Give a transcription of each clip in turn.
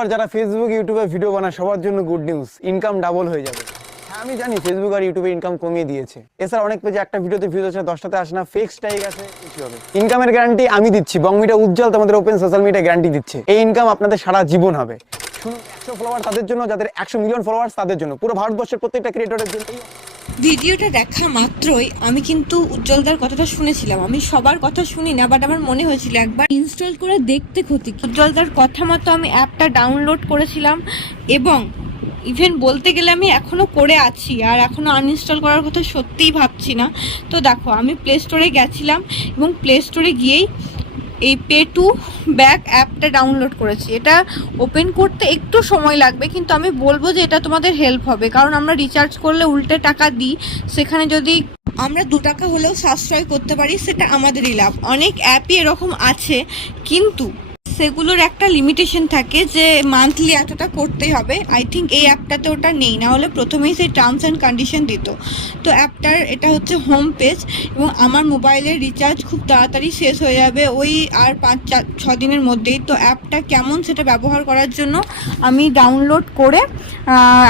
আর যারা ফেসবুক ইউটিউবে ভিডিও বানায় সবার জন্য গুড নিউজ, ইনকাম ডাবল হয়ে যাবে। হ্যাঁ আমি জানি ফেসবুক আর ইউটিউবে ইনকাম কমিয়ে দিয়েছে। এছাড়া অনেক পেজে একটা ভিডিওতে ভিউজ আছে 10টাতে আসে না, ফেক স্ট্রাইক আছে, কিছু হবে। ইনকামের গ্যারান্টি আমি দিচ্ছি, বং মিডিয়া উজ্জ্বল তোমাদের ওপেন সোশ্যাল মিডিয়া গ্যারান্টি দিচ্ছে। এই ইনকাম আপনাদের সারা জীবন হবে। শুনুন, 100 ফলোয়ার তাদের জন্য, যাদের 100 মিলিয়ন ফলোয়ার্স তাদের জন্য, পুরো ভারতবর্ষের প্রত্যেকটা ক্রিয়েটরের জন্য। ভিডিওটা দেখা মাত্রই আমি কিন্তু উজ্জ্বলদার কথাটা শুনেছিলাম। আমি সবার কথা শুনি না, বাট আমার মনে হয়েছিল একবার ইনস্টল করে দেখতে ক্ষতি কি। উজ্জ্বলদার কথা মতো আমি অ্যাপটা ডাউনলোড করেছিলাম এবং ইভেন বলতে গেলে আমি এখনও করে আছি, আর এখনও আনইনস্টল করার কথা সত্যিই ভাবছি না। তো দেখো, আমি প্লে স্টোরে গেছিলাম এবং প্লে স্টোরে গিয়েই এই পে টু ব্যাক অ্যাপটা ডাউনলোড করেছি। এটা ওপেন করতে একটু সময় লাগবে, কিন্তু আমি বলবো যে এটা তোমাদের হেল্প হবে, কারণ আমরা রিচার্জ করলে উল্টে টাকা দিই। সেখানে যদি আমরা 2 টাকা হলেও সাশ্রয় করতে পারি, সেটা আমাদেরই লাভ। অনেক অ্যাপই এরকম আছে, কিন্তু সেগুলোর একটা লিমিটেশন থাকে যে মান্থলি এতটা করতেই হবে। আই থিঙ্ক এই অ্যাপটাতে ওটা নেই, না হলে প্রথমেই সেই টার্মস অ্যান্ড কন্ডিশন দিত। তো অ্যাপটার এটা হচ্ছে হোম পেজ, এবং আমার মোবাইলের রিচার্জ খুব তাড়াতাড়ি শেষ হয়ে যাবে, ওই আর 5-6 দিনের মধ্যেই। তো অ্যাপটা কেমন সেটা ব্যবহার করার জন্য আমি ডাউনলোড করে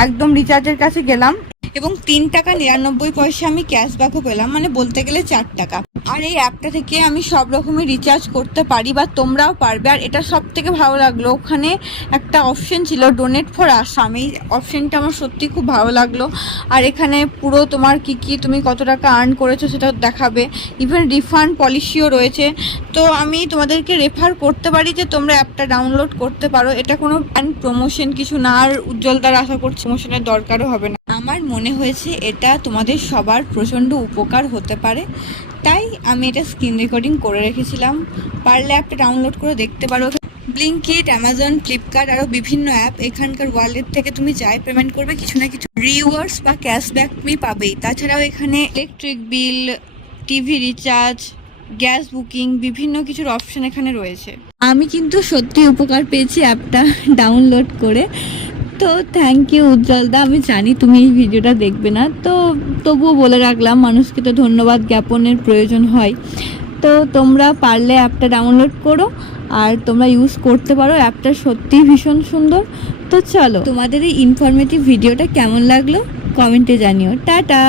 একদম রিচার্জের কাছে গেলাম এবং 3 টাকা 99 পয়সা আমি ক্যাশব্যাকও পেলাম, মানে বলতে গেলে 4 টাকা। আর এই অ্যাপটা থেকে আমি সব রকমের রিচার্জ করতে পারি, বা তোমরাও পারবে। আর এটা সব থেকে ভালো লাগলো, ওখানে একটা অপশন ছিল ডোনেট ফর আসাম। এই অপশনটা আমার সত্যি খুব ভালো লাগলো। আর এখানে পুরো তোমার কি তুমি কত টাকা আর্ন করেছো সেটা দেখাবে, ইভেন রিফান্ড পলিসিও রয়েছে। তো আমি তোমাদেরকে রেফার করতে পারি যে তোমরা অ্যাপটা ডাউনলোড করতে পারো। এটা কোনো প্রমোশন কিছু না, আর উজ্জ্বলদার আশা করছি প্রমোশনের দরকারও হবে না। আমার মনে হয়েছে এটা তোমাদের সবার প্রচণ্ড উপকার হতে পারে, তাই আমি এটা স্ক্রিন রেকর্ডিং করে রেখেছিলাম। পারলে অ্যাপটা ডাউনলোড করে দেখতে পারো। ব্লিঙ্কিট, অ্যামাজন, ফ্লিপকার্ট আরও বিভিন্ন অ্যাপ, এখানকার ওয়ালেট থেকে তুমি যাই পেমেন্ট করবে কিছু না কিছু রিওয়ার্ডস বা ক্যাশব্যাক তুমি পাবেই। তাছাড়াও এখানে electric bill, TV recharge, gas booking, বিভিন্ন কিছুর অপশন এখানে রয়েছে। আমি কিন্তু সত্যি উপকার পেয়েছি অ্যাপটা ডাউনলোড করে। তো থ্যাংক ইউ উজ্জ্বলদা। আমি জানি তুমি এই ভিডিওটা দেখবে না, তো তবুও বলে রাখলাম, মানুষকে তো ধন্যবাদ জ্ঞাপনের প্রয়োজন হয়। তো তোমরা পারলে অ্যাপটা ডাউনলোড করো আর তোমরা ইউজ করতে পারো। অ্যাপটা সত্যিই ভীষণ সুন্দর। তো চলো, তোমাদের এই ইনফরমেটিভ ভিডিওটা কেমন লাগলো কমেন্টে জানিও। টাটা।